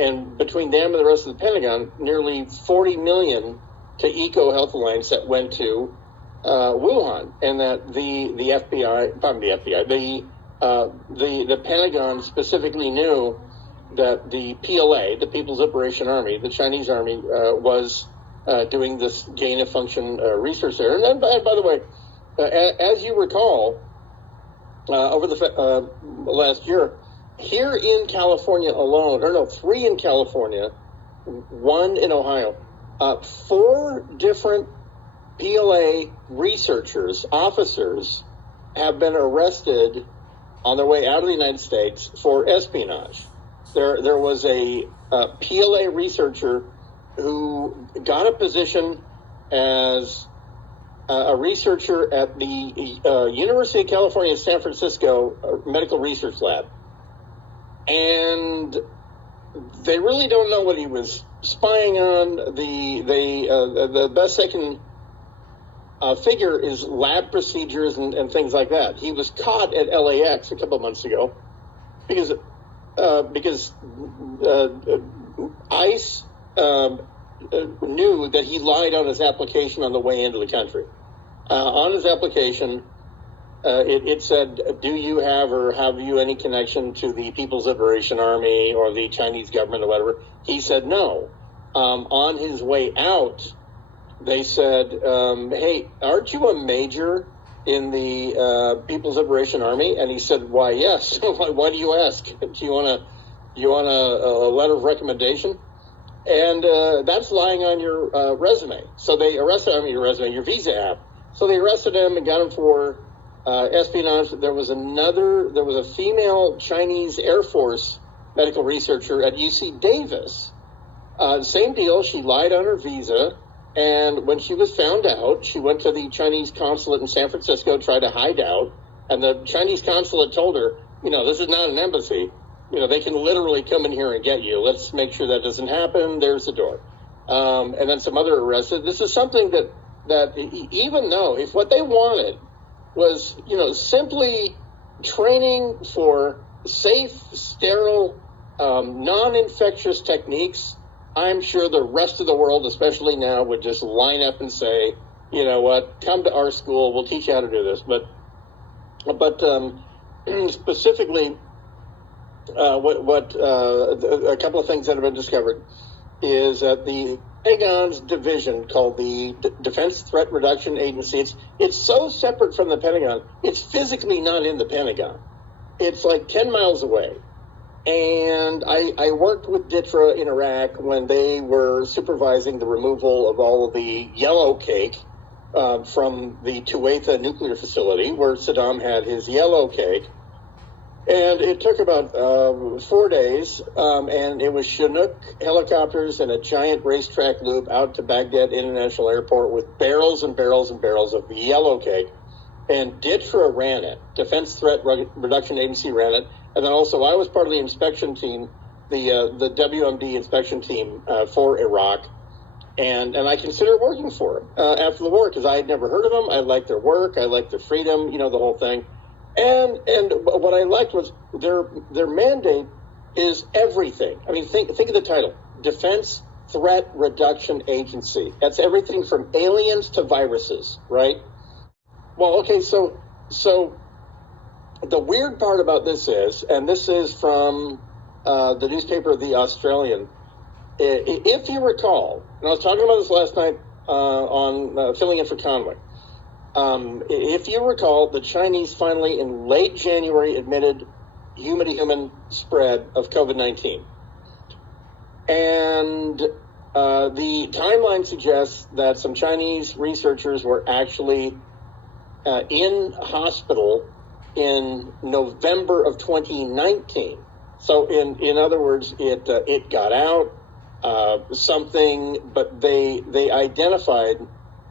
and between them and the rest of the Pentagon, nearly 40 million to Eco Health Alliance that went to Wuhan, and that the Pentagon specifically knew that the PLA, the People's Liberation Army, the Chinese army, was doing this gain of function research there. And then, by the way, as you recall, over the last year, here in California alone, 3 in California, 1 in Ohio, 4 different PLA researchers, officers, have been arrested on their way out of the United States for espionage. There was a PLA researcher who got a position as a researcher at the University of California, San Francisco Medical Research Lab. And they really don't know what he was spying on. The best they can figure is lab procedures and things like that. He was caught at LAX a couple of months ago because ICE knew that he lied on his application on the way into the country. On his application, it said, do you have or have you any connection to the People's Liberation Army or the Chinese government or whatever? He said no. On his way out, they said, hey, aren't you a major in the People's Liberation Army? And he said, why, yes. Why do you ask? Do you want a letter of recommendation? And that's lying on your resume. So they arrested him, your visa app. So they arrested him and got him for espionage. There was a female Chinese Air Force medical researcher at UC Davis. Same deal. She lied on her visa. And when she was found out, she went to the Chinese consulate in San Francisco, tried to hide out. And the Chinese consulate told her, this is not an embassy. They can literally come in here and get you. Let's make sure that doesn't happen. There's the door. And then some other arrested. This is something that even though if what they wanted was, simply training for safe, sterile, non-infectious techniques, I'm sure the rest of the world, especially now, would just line up and say, you know what, come to our school, we'll teach you how to do this. But specifically, a couple of things that have been discovered is that the Pentagon's division called the Defense Threat Reduction Agency, it's so separate from the Pentagon, it's physically not in the Pentagon. It's like 10 miles away. And I worked with DITRA in Iraq when they were supervising the removal of all of the yellow cake from the Tuatha nuclear facility where Saddam had his yellow cake. And it took about 4 days, and it was Chinook helicopters and a giant racetrack loop out to Baghdad International Airport with barrels and barrels and barrels of the yellow cake. And DITRA ran it. Defense Threat Reduction Agency ran it. And then also I was part of the inspection team, the WMD inspection team for Iraq. And I consider working for them after the war because I had never heard of them. I liked their work. I liked their freedom, the whole thing. And what I liked was their mandate is everything. I mean, think of the title, Defense Threat Reduction Agency. That's everything from aliens to viruses, right? Well, okay, so the weird part about this is, and this is from the newspaper The Australian, if you recall, and I was talking about this last night on filling in for Conway. If you recall, the Chinese finally in late January admitted human-to-human spread of COVID-19. And the timeline suggests that some Chinese researchers were actually in hospital in November of 2019. So in other words, it got out something, but they identified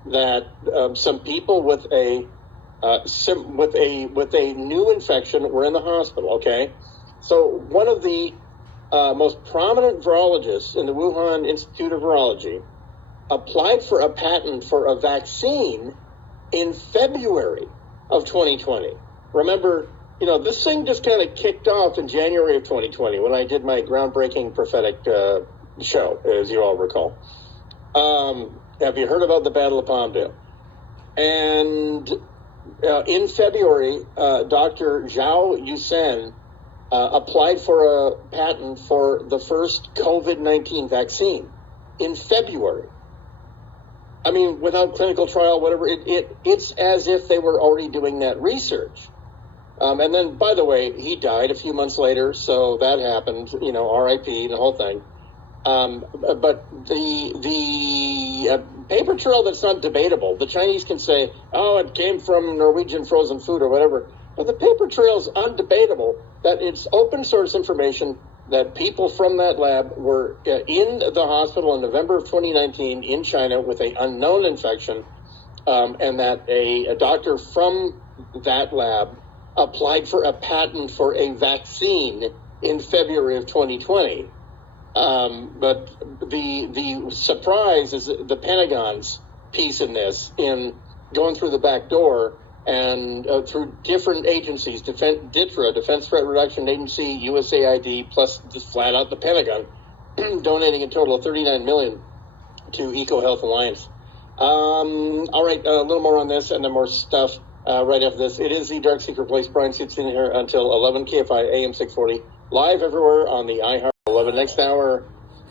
that some people with a new infection were in the hospital. Okay, so one of the most prominent virologists in the Wuhan Institute of Virology applied for a patent for a vaccine in February of 2020. Remember, this thing just kind of kicked off in January of 2020 when I did my groundbreaking prophetic show, as you all recall. Have you heard about the Battle of Palmdale? And in February, Dr. Zhao Yusen applied for a patent for the first COVID-19 vaccine in February. I mean, without clinical trial, whatever, it's as if they were already doing that research. And then, by the way, he died a few months later, so that happened, R.I.P., the whole thing. But the paper trail that's not debatable, the Chinese can say, oh, it came from Norwegian frozen food or whatever, but the paper trail is undebatable that it's open source information that people from that lab were in the hospital in November of 2019 in China with an unknown infection, and that a doctor from that lab applied for a patent for a vaccine in February of 2020. But the surprise is the Pentagon's piece in this, in going through the back door and through different agencies, DTRA, Defense Threat Reduction Agency, USAID, plus just flat out the Pentagon, donating a total of $39 million to EcoHealth Alliance. All right, a little more on this and then more stuff right after this. It is the Dark Secret Place. Bryan sits in here until 11, KFI AM 640, live everywhere on the iHeart 11 next hour.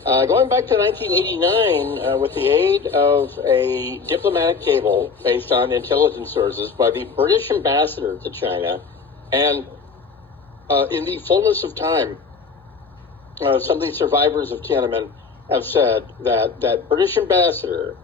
Going back to 1989, with the aid of a diplomatic cable based on intelligence sources by the British ambassador to China, and in the fullness of time, some of the survivors of Tiananmen have said that British ambassador,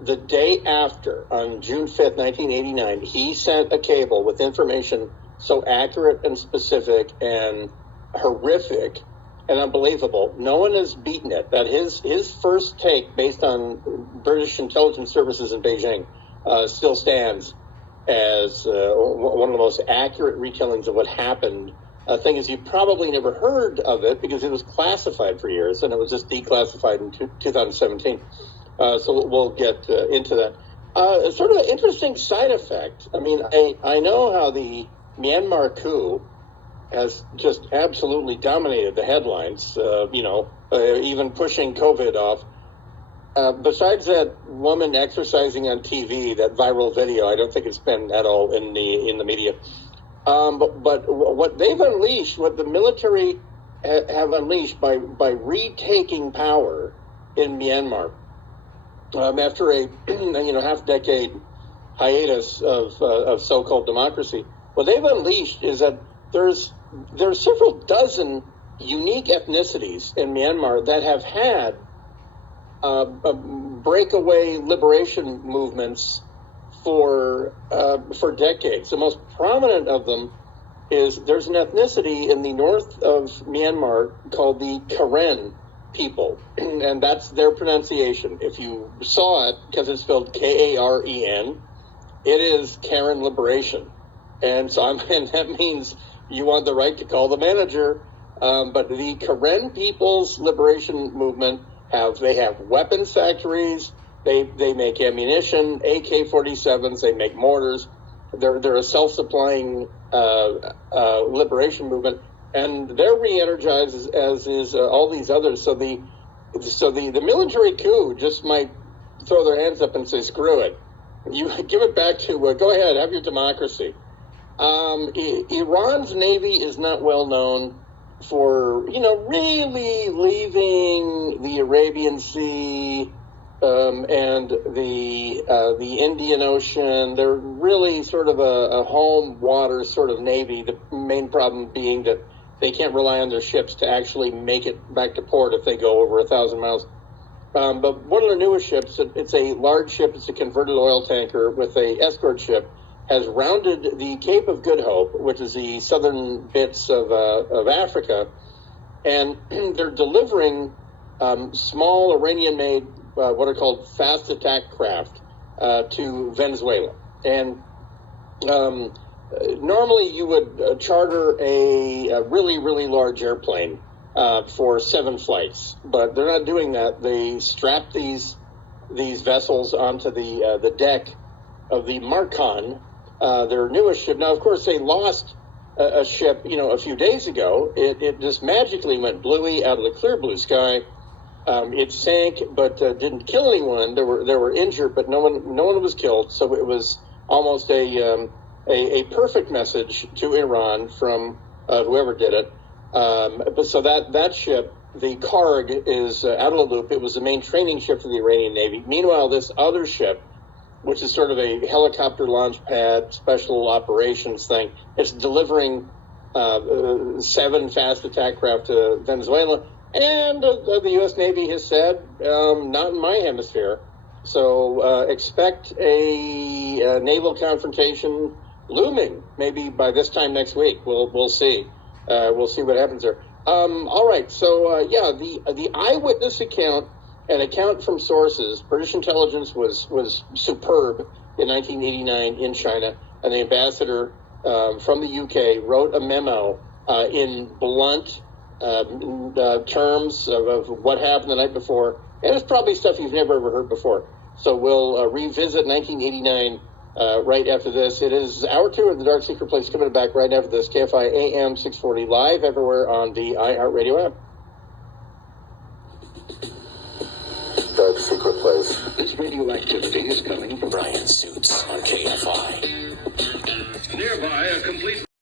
the day after, on June 5th, 1989, he sent a cable with information so accurate and specific and horrific and unbelievable. No one has beaten it. That his first take, based on British intelligence services in Beijing, still stands as one of the most accurate retellings of what happened. Thing is, you probably never heard of it because it was classified for years, and it was just declassified in 2017. So we'll get into that. Sort of an interesting side effect. I mean, I know how the Myanmar coup has just absolutely dominated the headlines, even pushing COVID off. Besides that woman exercising on TV, that viral video, I don't think it's been at all in the media. But what they've unleashed, what the military have unleashed by retaking power in Myanmar, after a half-decade hiatus of so-called democracy, what they've unleashed is that there's several dozen unique ethnicities in Myanmar that have had breakaway liberation movements for decades. The most prominent of them is there's an ethnicity in the north of Myanmar called the Karen people, and that's their pronunciation. If you saw it, because it's spelled Karen, it is Karen Liberation, and that means you want the right to call the manager. But the Karen People's Liberation Movement have weapons factories. They make ammunition, AK-47s. They make mortars. They're a self-supplying liberation movement, and they're re-energized as is all these others. So the military coup just might throw their hands up and say, "Screw it, you give it back to go ahead, have your democracy." Iran's navy is not well known for really leaving the Arabian Sea and the Indian Ocean. They're really sort of a home water sort of navy. The main problem being that they can't rely on their ships to actually make it back to port if they go over 1,000 miles. But one of the newest ships, it's a large ship, it's a converted oil tanker with a escort ship, has rounded the Cape of Good Hope, which is the southern bits of Africa, and they're delivering small Iranian-made, what are called fast attack craft, to Venezuela. And normally you would charter a really, really large airplane for 7 flights, but they're not doing that. They strap these vessels onto the deck of the Marcon, their newest ship. Now, of course, they lost a ship, a few days ago. It just magically went bluey out of the clear blue sky. It sank, but didn't kill anyone. There were injured, but no one was killed. So it was almost a perfect message to Iran from whoever did it. But so that ship, the Karg, is out of the loop. It was the main training ship for the Iranian Navy. Meanwhile, this other ship, which is sort of a helicopter launch pad special operations thing, it's delivering 7 fast attack craft to Venezuela. And the U.S. Navy has said, not in my hemisphere. So expect a naval confrontation looming, maybe by this time next week. We'll see. We'll see what happens there. All right. So the eyewitness account, an account from sources. British intelligence was superb in 1989 in China, and the ambassador from the UK wrote a memo in blunt terms of what happened the night before, and it's probably stuff you've never ever heard before. So we'll revisit 1989 right after this. It is hour 2 of the Dark Secret Place coming back right after this. KFI AM 640 live everywhere on the iHeartRadio app. Dark Secret Place. This radioactivity is coming from Bryan suits on